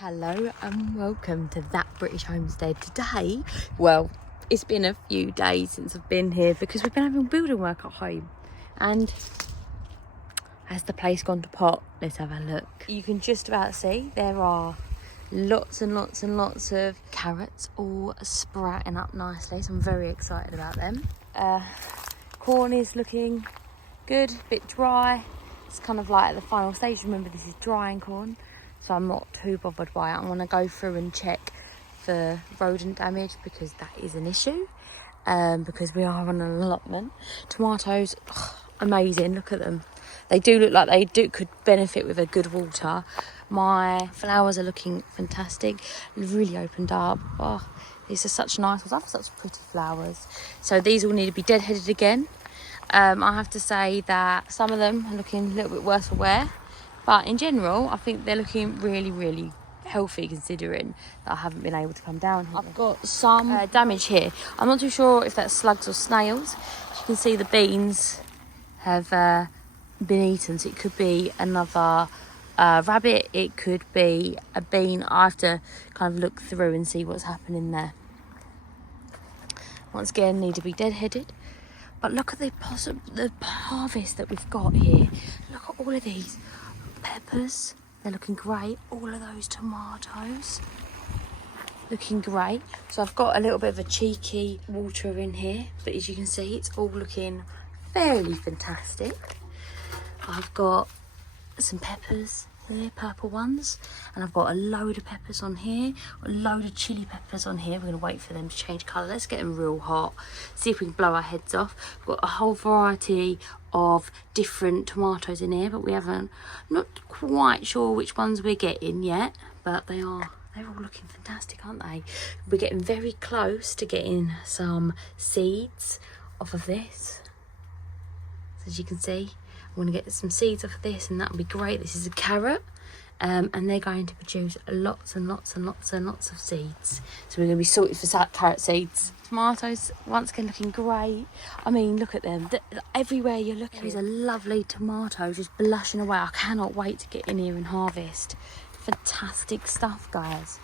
Hello and welcome to That British Homestead. Today, well, it's been a few days since I've been here because we've been having building work at home. And has the place gone to pot? Let's have a look. You can just about see there are lots and lots and lots of carrots all sprouting up nicely, so I'm very excited about them. Corn is looking good, a bit dry. It's kind of like at the final stage. Remember, this is drying corn, so I'm not too bothered by it. I'm going to go through and check for rodent damage because that is an issue, because we are on an allotment. Tomatoes, amazing, look at them. They do look like they could benefit with a good water. My flowers are looking fantastic, really opened up. Oh, these are such nice ones. I have such pretty flowers. So these all need to be deadheaded again. I have to say that some of them are looking a little bit worse for wear, but in general I think they're looking really healthy considering that I haven't been able to come down here. I've got some damage here. I'm not too sure if that's slugs or snails. As you can see, the beans have been eaten, so it could be another rabbit, it could be a bean. I have to kind of look through and see what's happening there. Once again, need to be deadheaded. But look at the harvest that we've got here. Look at all of these peppers, they're looking great. All of those tomatoes looking great. So I've got a little bit of a cheeky water in here, but as you can see, it's all looking fairly fantastic. I've got some peppers here, purple ones, and I've got a load of peppers on here, a load of chili peppers on here. We're going to wait for them to change colour. Let's get them real hot, see if we can blow our heads off. We've got a whole variety of different tomatoes in here, but we haven't, not quite sure which ones we're getting yet, but they're all looking fantastic, aren't they? We're getting very close to getting some seeds off of this. So as you can see, I'm going to get some seeds off of this, and that would be great. This is a carrot, and they're going to produce lots and lots and lots and lots of seeds. So we're going to be sorted for carrot seeds. Tomatoes, once again, looking great. I mean, look at them. Everywhere you're looking, there's a lovely tomato just blushing away. I cannot wait to get in here and harvest. Fantastic stuff, guys.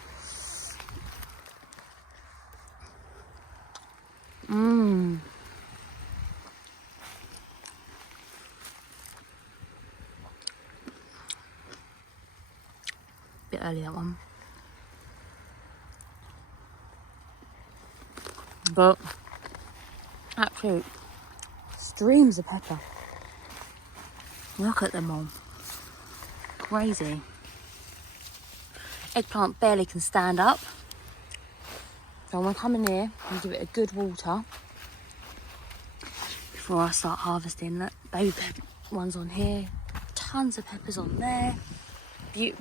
Bit early, that one, but absolute streams of pepper. Look at them all, crazy. Eggplant barely can stand up, so I'm going to come in here and give it a good water before I start harvesting. Look, baby pepper ones on here, tons of peppers on there.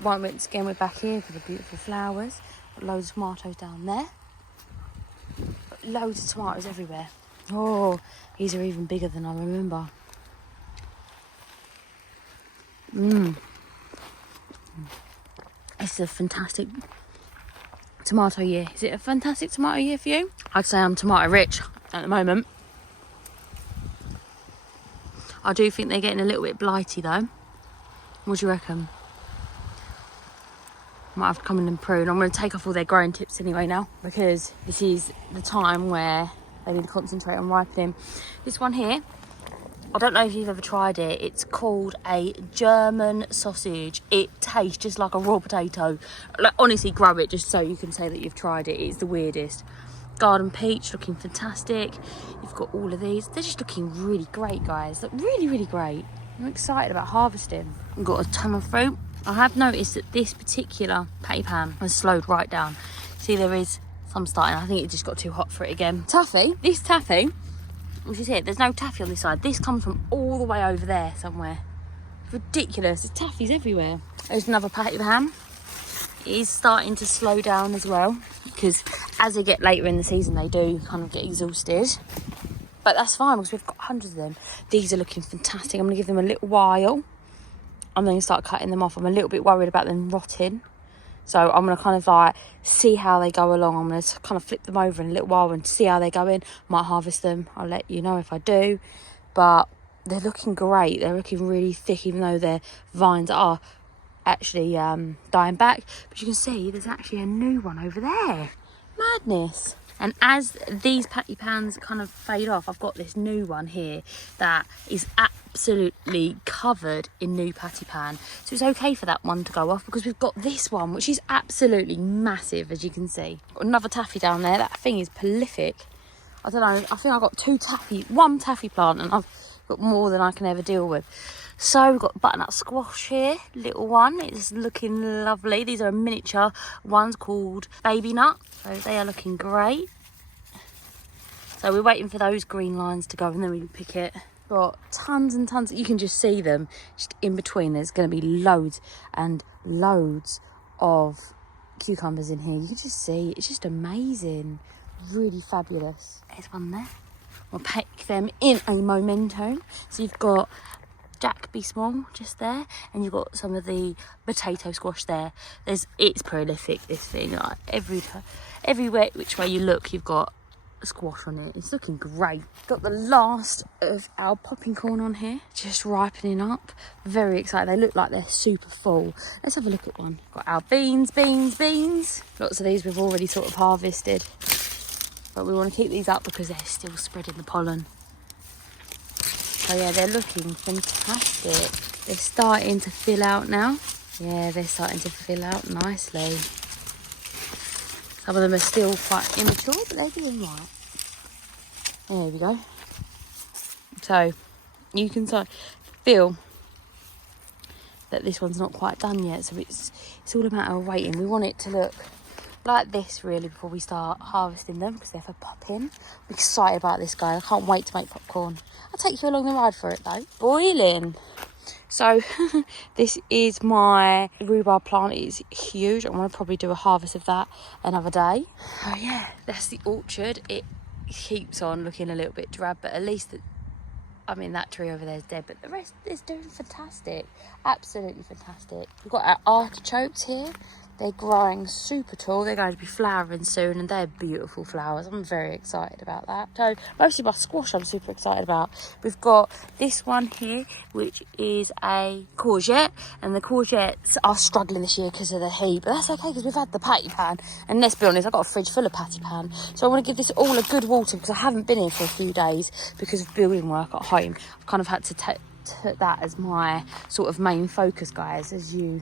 Once again, we're back here for the beautiful flowers. Got loads of tomatoes down there. Got loads of tomatoes everywhere. Oh, these are even bigger than I remember. It's a fantastic tomato year. Is it a fantastic tomato year for you? I'd say I'm tomato rich at the moment. I do think they're getting a little bit blighty though. What do you reckon? Might have to come in and prune. I'm going to take off all their growing tips anyway now, because this is the time where they need to concentrate on ripening. This one here, I don't know if you've ever tried it. It's called a German sausage. It tastes just like a raw potato. Like, honestly, grab it just so you can say that you've tried it. It's the weirdest. Garden peach, looking fantastic. You've got all of these. They're just looking really great, guys. Look, really great. I'm excited about harvesting. I've got a ton of fruit. I have noticed that this particular patty pan has slowed right down. See, there is some starting. I think it just got too hot for it again. Taffy, this taffy, which is here, there's no taffy on this side. This comes from all the way over there somewhere. It's ridiculous. There's taffies everywhere. There's another patty pan. It is starting to slow down as well, because as they get later in the season, they do kind of get exhausted. But that's fine, because we've got hundreds of them. These are looking fantastic. I'm going to give them a little while. I'm going to start cutting them off. I'm a little bit worried about them rotting. So I'm going to kind of like see how they go along. I'm going to kind of flip them over in a little while and see how they go in. Might harvest them. I'll let you know if I do. But they're looking great. They're looking really thick, even though their vines are actually dying back. But you can see there's actually a new one over there. Madness. And as these patty pans kind of fade off, I've got this new one here that is absolutely covered in new patty pan. So it's okay for that one to go off because we've got this one, which is absolutely massive, as you can see. Got another taffy down there. That thing is prolific. I don't know, I think I've got one taffy plant, and I've got more than I can ever deal with. So we've got butternut squash here, little one. It's looking lovely. These are miniature ones called baby nut. So they are looking great. So we're waiting for those green lines to go and then we can pick it. Got tons and tons. You can just see them just in between. There's going to be loads and loads of cucumbers in here. You can just see, it's just amazing. Really fabulous. There's one there. We'll pick them in a momento. So you've got Jack Be Small just there, and you've got some of the potato squash there. It's prolific, this thing. Like everywhere which way you look, you've got a squash on it. It's looking great. Got the last of our popping corn on here, just ripening up. Very excited. They look like they're super full. Let's have a look at one. Got our beans. Lots of these we've already sort of harvested, but we want to keep these up because they're still spreading the pollen. So yeah, they're looking fantastic. They're starting to fill out now. Yeah, they're starting to fill out nicely. Some of them are still quite immature, but they're doing right. There we go. So you can feel that this one's not quite done yet. So it's all a matter of waiting. We want it to look like this really before we start harvesting them because they're for popping. I'm excited about this, guy. I can't wait to make popcorn. I'll take you along the ride for it though. Boiling. So this is my rhubarb plant. It's huge. I'm going to probably do a harvest of that another day. Oh yeah, that's the orchard. It keeps on looking a little bit drab, but at least that tree over there is dead, but the rest is doing fantastic. Absolutely fantastic. We've got our artichokes here. They're growing super tall. They're going to be flowering soon, and they're beautiful flowers. I'm very excited about that. So mostly my squash I'm super excited about. We've got this one here, which is a courgette, and the courgettes are struggling this year because of the heat, but that's okay because we've had the patty pan, and let's be honest, I've got a fridge full of patty pan. So I want to give this all a good water because I haven't been here for a few days because of building work at home. I've kind of had to take that as my sort of main focus, guys, as you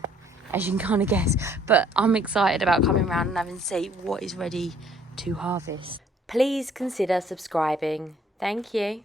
can kind of guess. But I'm excited about coming around and having to see what is ready to harvest. Please consider subscribing. Thank you.